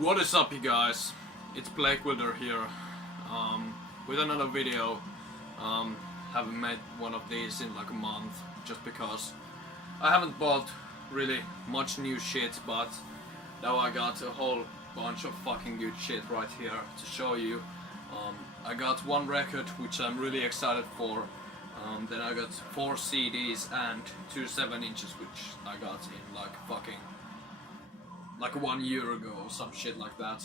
What is up, you guys? It's Blake Wilder here with another video. Haven't made one of these in like a month just because I haven't bought really much new shit, but now I got a whole bunch of fucking good shit right here to show you. I got one record which I'm really excited for. Then I got 4 CDs and 2 7-inches which I got in like 1 year ago or some shit like that.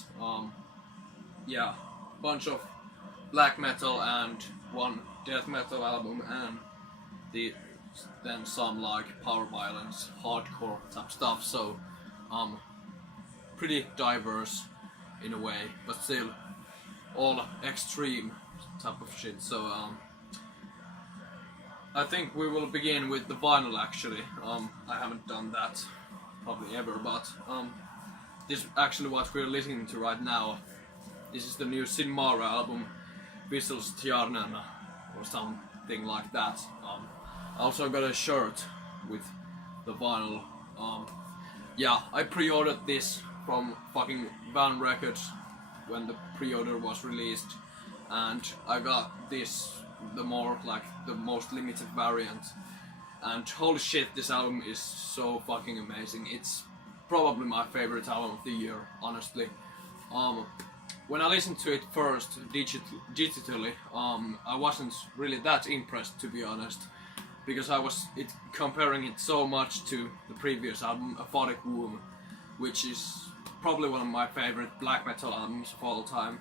Yeah, bunch of black metal and one death metal album, and then some like power violence, hardcore type stuff. So pretty diverse in a way, but still all extreme type of shit. So I think we will begin with the vinyl actually. I haven't done that probably ever, but this is actually what we're listening to right now. This is the new Sin Mara album, Visselstjärnan, or something like that. I also got a shirt with the vinyl. Yeah, I pre-ordered this from fucking Van Records when the pre-order was released, and I got this, the most limited variant. And holy shit, this album is so fucking amazing. It's probably my favorite album of the year, honestly. When I listened to it first digitally, I wasn't really that impressed, to be honest, because I was comparing it so much to the previous album, Aphotic Womb, which is probably one of my favorite black metal albums of all time.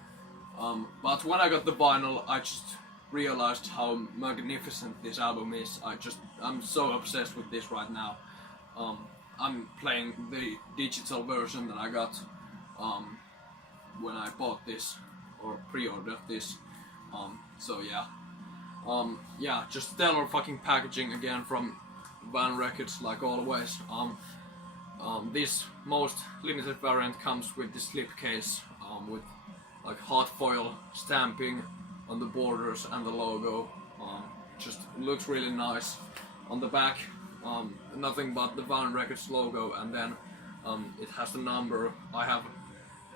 But when I got the vinyl, I just realized how magnificent this album is. I'm so obsessed with this right now. I'm playing the digital version that I got when I bought this or pre-ordered this. So yeah, yeah, just stellar fucking packaging again from Van Records, like always. This most limited variant comes with this slipcase with like hot foil stamping on the borders and the logo. Just looks really nice. On the back, nothing but the Van Records logo, and then it has the number. I have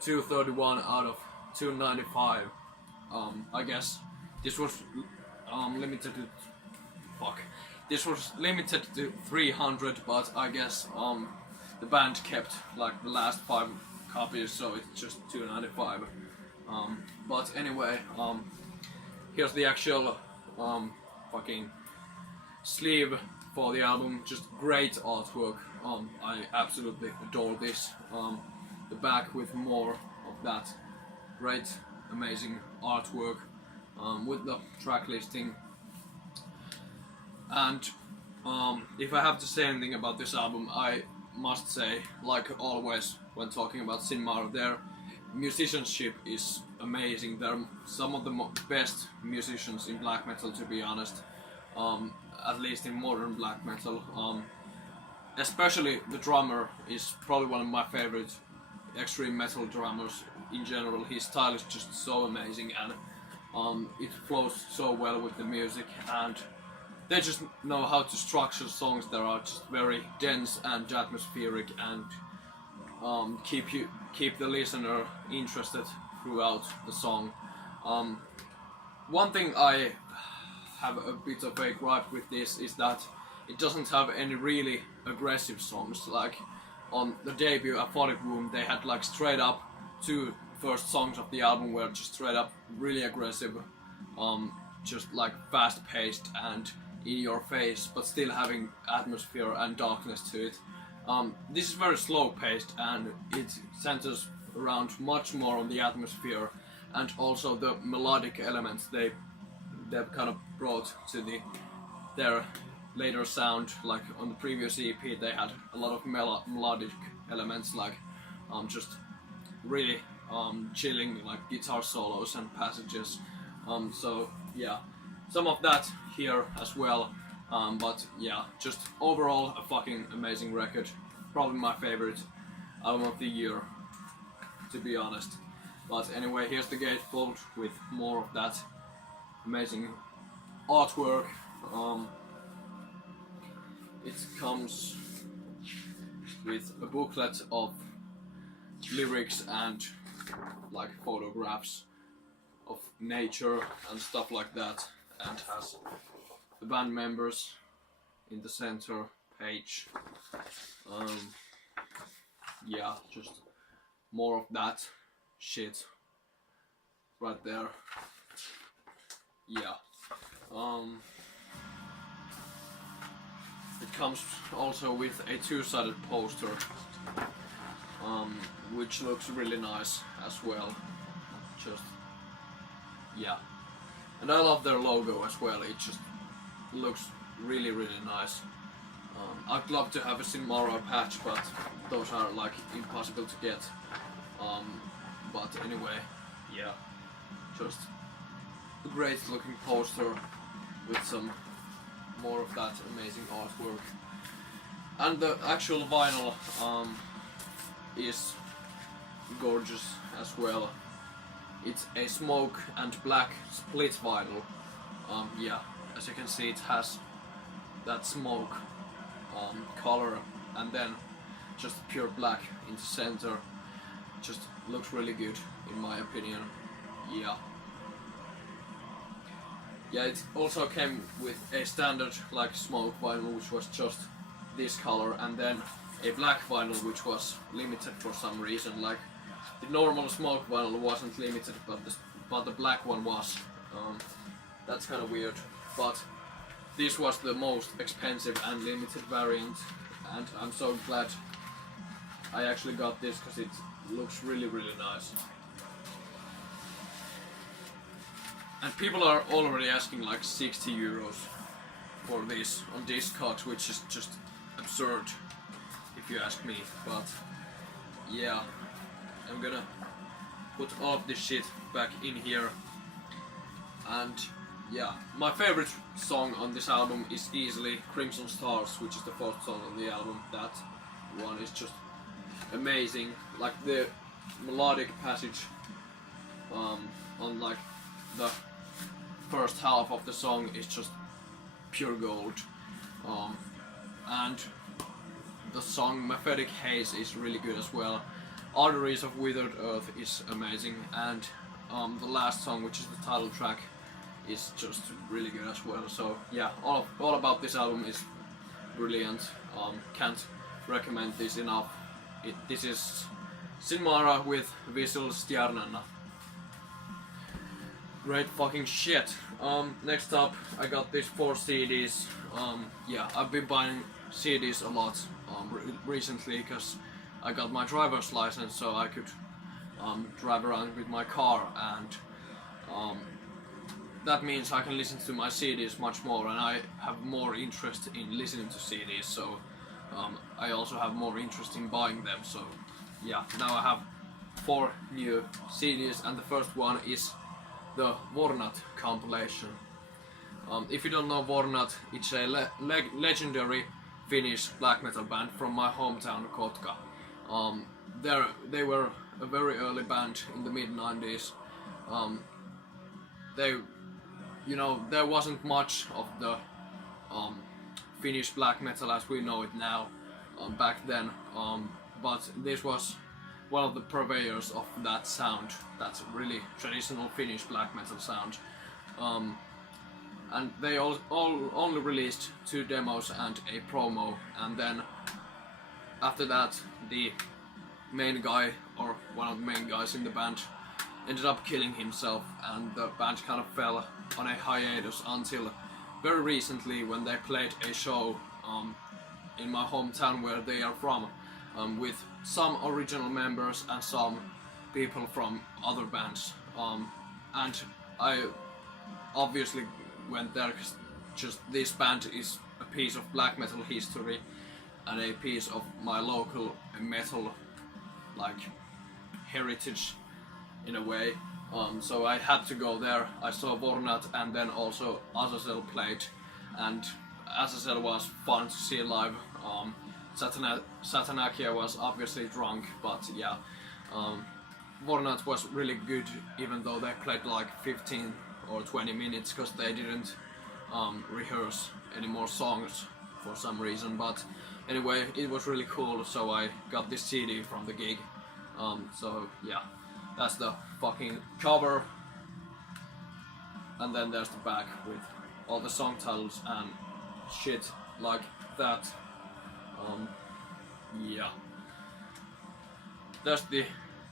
231 out of 295. I guess this was limited to This was limited to 300, but I guess the band kept like the last 5 copies, so it's just 295. But anyway, here's the actual fucking sleeve for the album. Just great artwork. I absolutely adore this. The back with more of that great, amazing artwork with the track listing. And if I have to say anything about this album, I must say, like always when talking about Sin Mara, their musicianship is amazing. They're some of the best musicians in black metal, to be honest, at least in modern black metal. Especially the drummer is probably one of my favorite extreme metal drummers in general. His style is just so amazing, and it flows so well with the music, and they just know how to structure songs that are just very dense and atmospheric, and keep the listener interested throughout the song. One thing I have a bit of a gripe with this is that it doesn't have any really aggressive songs. Like on the debut Aphotic Womb, they had like straight up 2 first songs of the album were just straight up really aggressive, just like fast paced and in your face, but still having atmosphere and darkness to it. This is very slow paced, and it centers around much more on the atmosphere and also the melodic elements they've kind of brought to their later sound. Like on the previous EP, they had a lot of melodic elements, like just really chilling like guitar solos and passages. So yeah, some of that here as well. But yeah, just overall a fucking amazing record. Probably my favorite album of the year, to be honest. But anyway, here's the gatefold with more of that amazing artwork. It comes with a booklet of lyrics and like photographs of nature and stuff like that, and has the band members in the center page. Yeah, just more of that shit right there. Yeah. It comes also with a two-sided poster, which looks really nice as well. Just, yeah. And I love their logo as well, it just looks really nice. I'd love to have a Sinmara patch, but those are like impossible to get. But anyway, yeah, just a great looking poster with some more of that amazing artwork. And the actual vinyl is gorgeous as well. It's a smoke and black split vinyl. Yeah, as you can see, it has that smoke color and then just pure black in the center. Just looks really good in my opinion. Yeah, it also came with a standard like smoke vinyl, which was just this color, and then a black vinyl which was limited for some reason. Like the normal smoke vinyl wasn't limited, but the black one was. That's kind of weird, but this was the most expensive and limited variant, and I'm so glad I actually got this because it looks really nice. And people are already asking like 60 euros for this on Discord, which is just absurd if you ask me. But yeah, I'm gonna put all of this shit back in here. And yeah, my favorite song on this album is easily Crimson Stars, which is the fourth song on the album. That one is just amazing. Like the melodic passage on like the first half of the song is just pure gold. And the song Mephitic Haze is really good as well. Arteries of Withered Earth is amazing, and the last song, which is the title track, is just really good as well. So yeah, all about this album is brilliant. Can't recommend this enough. This is Sinmara with Visual Stjarnana. Great fucking shit. Next up, I got these 4 CDs. Yeah, I've been buying CDs a lot recently because I got my driver's license, so I could drive around with my car, and that means I can listen to my CDs much more, and I have more interest in listening to CDs, so I also have more interest in buying them. So yeah, now I have 4 new CDs, and the first one is the Vornat compilation. If you don't know Vornat, it's a legendary Finnish black metal band from my hometown Kotka. They were a very early band in the mid-90s. There wasn't much of the Finnish black metal as we know it now back then, but this was one of the purveyors of that sound, that really traditional Finnish black metal sound. And they only released 2 demos and a promo, and then after that the main guy, or one of the main guys in the band, ended up killing himself, and the band kind of fell on a hiatus until very recently, when they played a show in my hometown where they are from, with some original members and some people from other bands. And I obviously went there because just this band is a piece of black metal history and a piece of my local metal like heritage in a way. So I had to go there. I saw Vornat, and then also Azazel played, and Azazel was fun to see live. Satanakia was obviously drunk, but yeah, Vornat was really good, even though they played like 15 or 20 minutes because they didn't rehearse any more songs for some reason. But anyway, it was really cool, so I got this CD from the gig. So yeah, that's the fucking cover, and then there's the back with all the song titles and shit like that. Yeah, there's the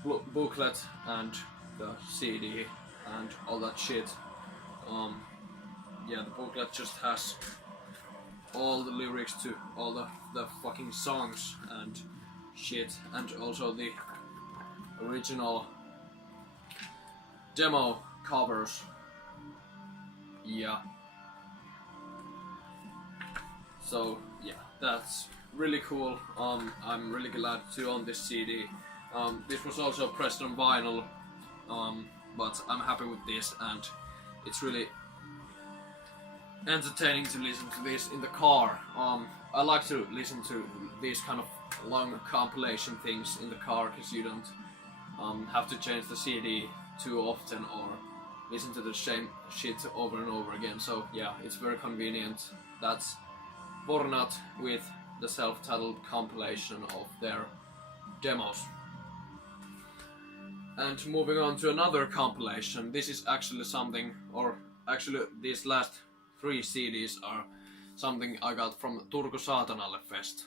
booklet and the CD and all that shit. Yeah, the booklet just has all the lyrics to all the fucking songs and shit, and also the original demo covers. Yeah. So yeah, that's really cool. I'm really glad to own this CD. This was also pressed on vinyl, but I'm happy with this, and it's really entertaining to listen to this in the car. I like to listen to these kind of long compilation things in the car, because you don't have to change the CD too often or listen to the same shit over and over again. So yeah, it's very convenient. That's Vornat with the self-titled compilation of their demos. And moving on to another compilation, this is actually something, or actually these last 3 CDs are something I got from Turku Saatanalle Fest.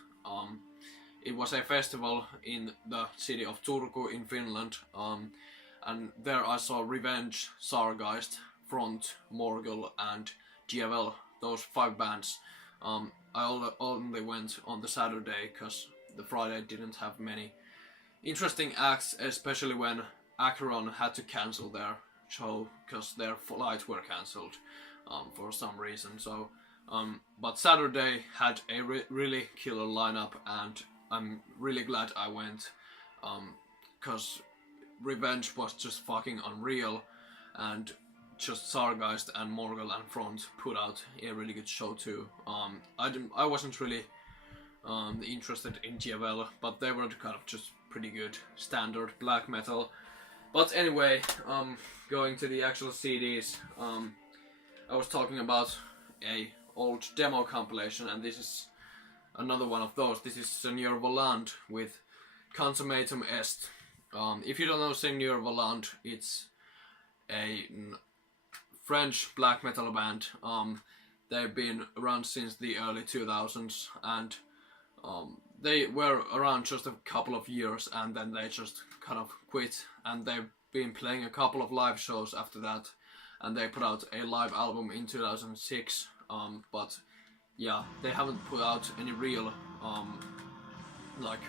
It was a festival in the city of Turku in Finland, and there I saw Revenge, Sargeist, Front, Morgul and GFL, those 5 bands. I only went on the Saturday because the Friday didn't have many interesting acts, especially when Akron had to cancel their show because their flights were cancelled for some reason. So, but Saturday had a really killer lineup, and I'm really glad I went, because Revenge was just fucking unreal, and just Sargeist and Morgul and Front put out a really good show too. I wasn't really interested in GFL, but they were kind of just pretty good standard black metal. But anyway, going to the actual CDs, I was talking about a old demo compilation, and this is another one of those. This is Seigneur Voland with Consummatum Est. If you don't know Seigneur Voland, it's a French black metal band. They've been around since the early 2000s, and they were around just a couple of years, and then they just kind of quit, and they've been playing a couple of live shows after that, and they put out a live album in 2006, but yeah, they haven't put out any real like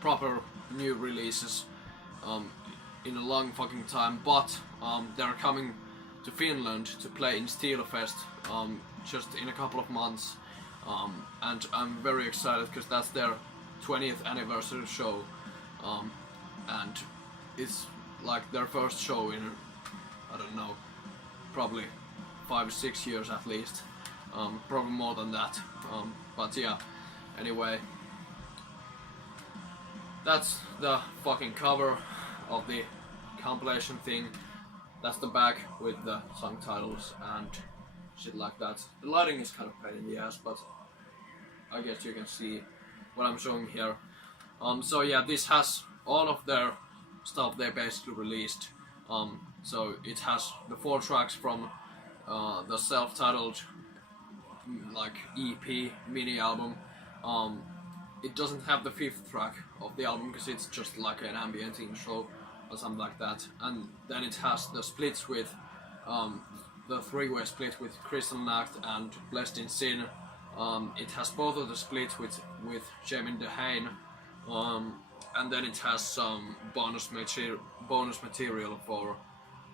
proper new releases in a long fucking time, but they're coming to Finland to play in Steelfest just in a couple of months, and I'm very excited because that's their 20th anniversary show, and it's like their first show in, I don't know, probably 5 or 6 years at least, probably more than that, but yeah, anyway, that's the fucking cover of the compilation thing. That's the back with the song titles and shit like that. The lighting is kind of pain in the ass, but I guess you can see what I'm showing here. So yeah, this has all of their stuff they basically released. So it has the 4 tracks from the self-titled like EP mini album. It doesn't have the 5th track of the album because it's just like an ambient intro or something like that, and then it has the splits with the 3-way split with Kristallnacht and Blessed in Sin. It has both of the splits with Jamin Dehaene, and then it has some bonus material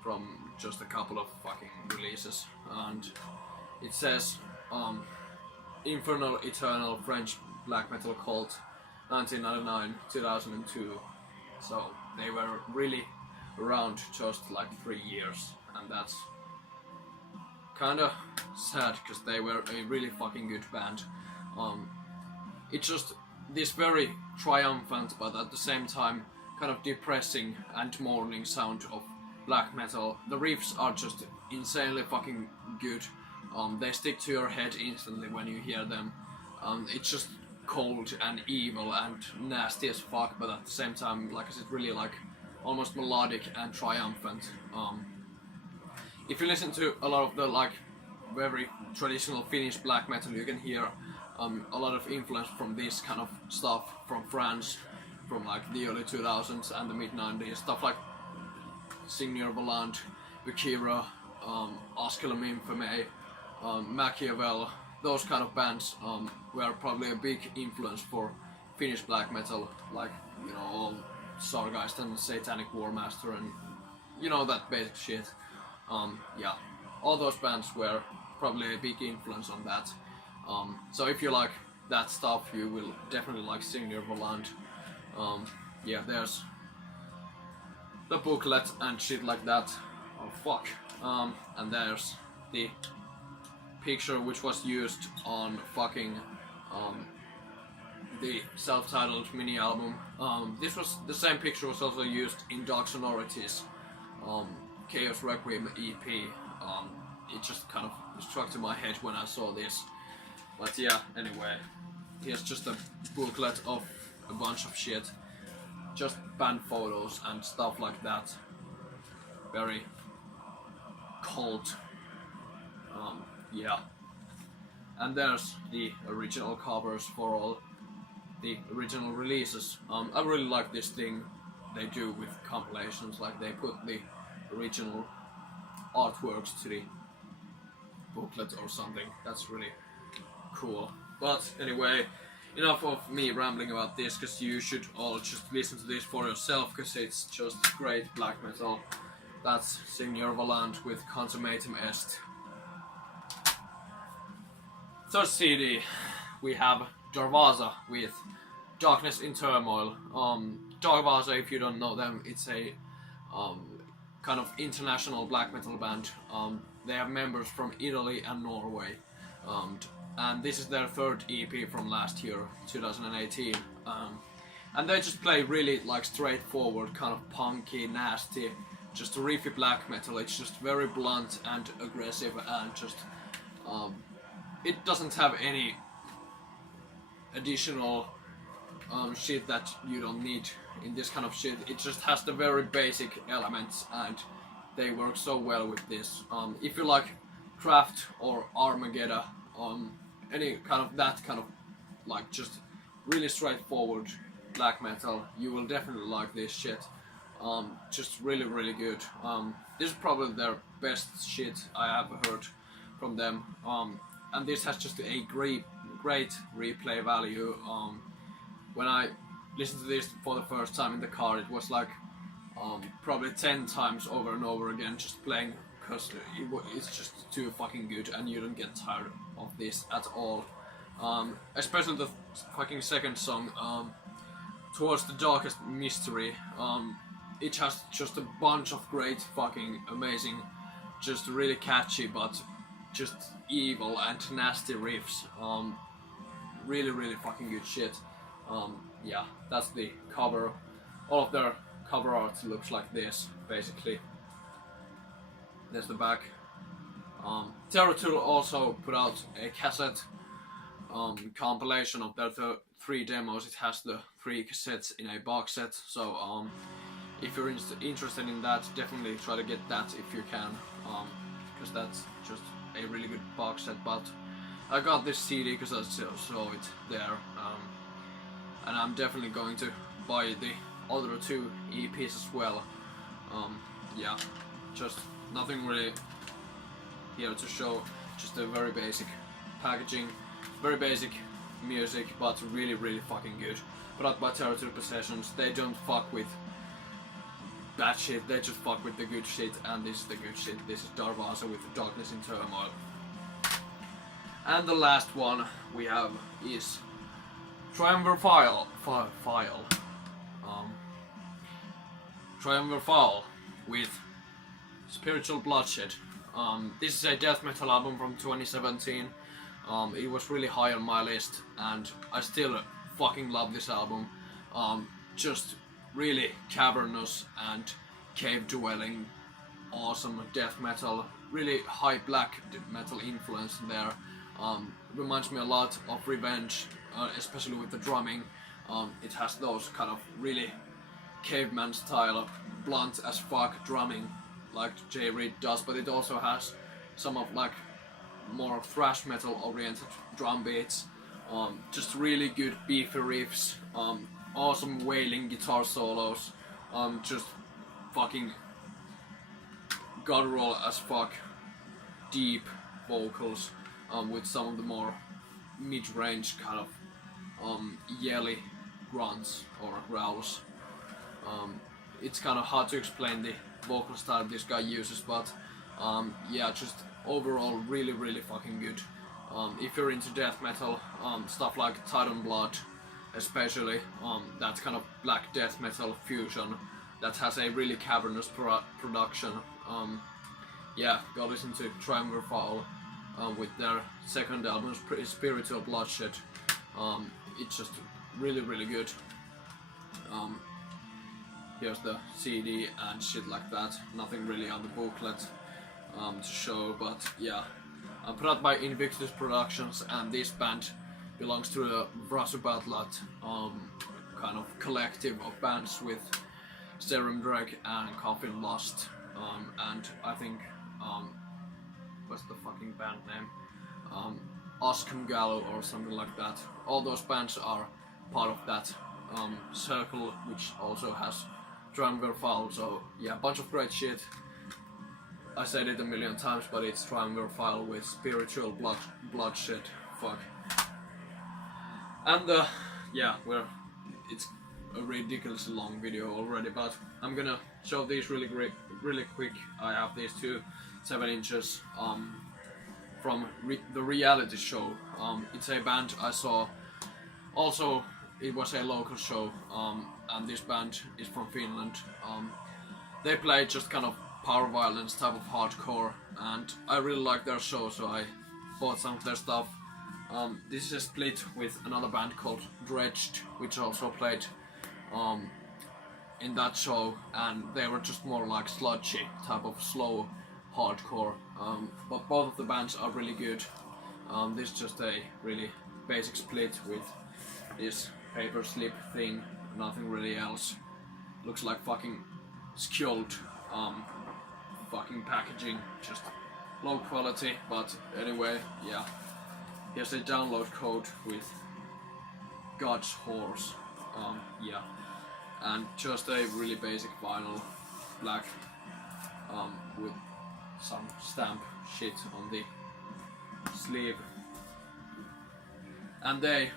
from just a couple of fucking releases, and it says Infernal Eternal French Black Metal Cult 1999-2002, so they were really around just like 3 years, and that's kinda sad because they were a really fucking good band. It's just this very triumphant but at the same time kind of depressing and mourning sound of black metal. The riffs are just insanely fucking good. They stick to your head instantly when you hear them. It's just cold and evil and nasty as fuck, but at the same time, like I said, really like almost melodic and triumphant. If you listen to a lot of the like very traditional Finnish black metal, you can hear a lot of influence from this kind of stuff from France, from like the early 2000s and the mid 90s, stuff like Signor Volant, Akira, Askelum Infame, Machiavel. Those kind of bands were probably a big influence for Finnish black metal, like, you know, all Sargeist and Satanic Warmaster and, you know, that basic shit. Yeah, all those bands were probably a big influence on that. So if you like that stuff, you will definitely like Signor Volant. Yeah, there's the booklet and shit like that. Oh fuck. And there's the picture which was used on fucking the self-titled mini album. This was the same picture was also used in Dark Sonority's Chaos Requiem EP. It just kind of struck to my head when I saw this. But yeah, anyway, here's just a booklet of a bunch of shit, just band photos and stuff like that. Very cult. Yeah. And there's the original covers for all the original releases. I really like this thing they do with compilations, like they put the original artworks to the booklet or something. That's really cool. But anyway, enough of me rambling about this, because you should all just listen to this for yourself, because it's just great black metal. That's Signor Volant with Consummatum Est. Third CD, we have Darkvaza with Darkness and Turmoil. Darkvaza, if you don't know them, it's a kind of international black metal band. They have members from Italy and Norway. And this is their third EP from last year, 2018. And they just play really like straightforward, kind of punky, nasty, just riffy black metal. It's just very blunt and aggressive, and just it doesn't have any additional shit that you don't need in this kind of shit. It just has the very basic elements, and they work so well with this. If you like Kraft or Armageddon, any kind of that kind of like just really straightforward black metal, you will definitely like this shit. Just really, really good. This is probably their best shit I have heard from them. And this has just a great replay value. When I listened to this for the first time in the car, it was like probably 10 times over and over again just playing, because it's just too fucking good and you don't get tired of this at all. Especially the fucking second song, Towards the Darkest Mystery. It has just a bunch of great fucking amazing, just really catchy but just evil and nasty riffs. Really, really fucking good shit. Yeah, that's the cover. All of their cover art looks like this, basically. There's the back. Terror Tool also put out a cassette compilation of their 3 demos. It has the 3 cassettes in a box set, so if you're interested in that, definitely try to get that if you can, because that's just a really good box set. But I got this CD because I saw it there, and I'm definitely going to buy the other 2 EPs as well. Yeah, just nothing really here to show, just a very basic packaging, very basic music, but really, really fucking good. Put out by Terror Possessions. They don't fuck with bad shit, they just fuck with the good shit, and this is the good shit. This is Darkvaza with Darkness and Turmoil. And the last one we have is Triumvirate with Spiritual Bloodshed. This is a death metal album from 2017. It was really high on my list, and I still fucking love this album. Just really cavernous and cave dwelling, awesome death metal, really high black metal influence there. reminds me a lot of Revenge, especially with the drumming. It has those kind of really caveman style, blunt as fuck drumming, like Jay Reed does, but it also has some of like more thrash metal oriented drum beats. Just really good beefy riffs, awesome wailing guitar solos, just fucking guttural as fuck, deep vocals, with some of the more mid-range kind of yelly grunts or growls. It's kind of hard to explain the vocal style this guy uses, but yeah, just overall really fucking good. If you're into death metal, stuff like Titan Blood, especially, that kind of black death metal fusion that has a really cavernous production. Yeah, go listen to Triumvir Foul with their second album, Spiritual Bloodshed. It's just really good. Here's the CD and shit like that. Nothing really on the booklet to show, but yeah. Put out by Invictus Productions, and this band belongs to the Vrasubatlat kind of collective of bands with Serum Drag and Coffin Lust, and I think what's the fucking band name? Oscum Gallo or something like that. All those bands are part of that circle, which also has Triumvir Foul. So yeah, a bunch of great shit. I said it a million times, but it's Triumvir Foul with Spiritual Bloodshed. Fuck. And yeah, it's a ridiculously long video already, but I'm gonna show these really quick. I have these two 7-inches from the reality show. It's a band I saw. Also, it was a local show, and this band is from Finland. They play just kind of power violence type of hardcore, and I really like their show, so I bought some of their stuff. This is a split with another band called Dredged, which also played in that show, and they were just more like sludgy type of slow hardcore. But both of the bands are really good. This is just a really basic split with this paper slip thing, nothing really else. Looks like fucking skilled fucking packaging, just low quality, but anyway, yeah. Here's a download code with God's Horse, yeah, and just a really basic vinyl, black, with some stamp shit on the sleeve. And they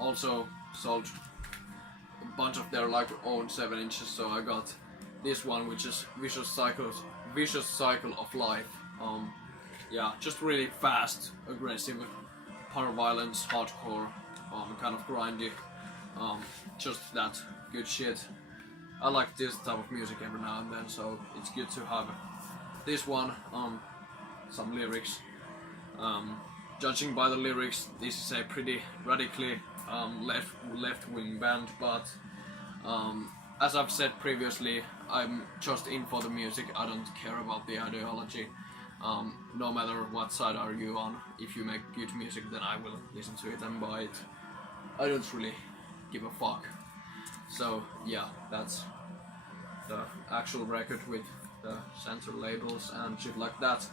also sold a bunch of their like own 7-inches, so I got this one, which is Vicious Cycle of Life. Yeah, just really fast, aggressive, power violence, hardcore, kind of grindy, just that good shit. I like this type of music every now and then, so it's good to have this one, some lyrics. Judging by the lyrics, this is a pretty radically left-wing band, but as I've said previously, I'm just in for the music. I don't care about the ideology. No matter what side are you on, if you make good music, then I will listen to it and buy it. I don't really give a fuck. So yeah, that's the actual record with the censor labels and shit like that.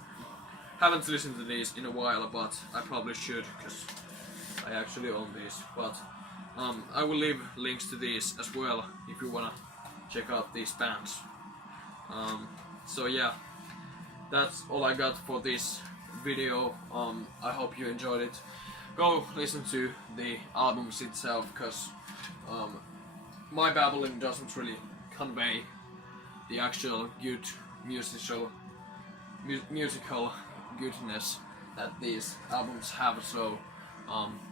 Haven't listened to these in a while, but I probably should, because I actually own these. But I will leave links to these as well if you wanna check out these bands. So yeah, that's all I got for this video. I hope you enjoyed it. Go listen to the albums itself, because my babbling doesn't really convey the actual good musical goodness that these albums have. So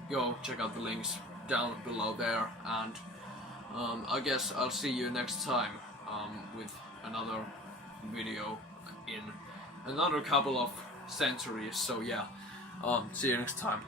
go check out the links down below there, and I guess I'll see you next time with another video in another couple of centuries. So yeah, see you next time.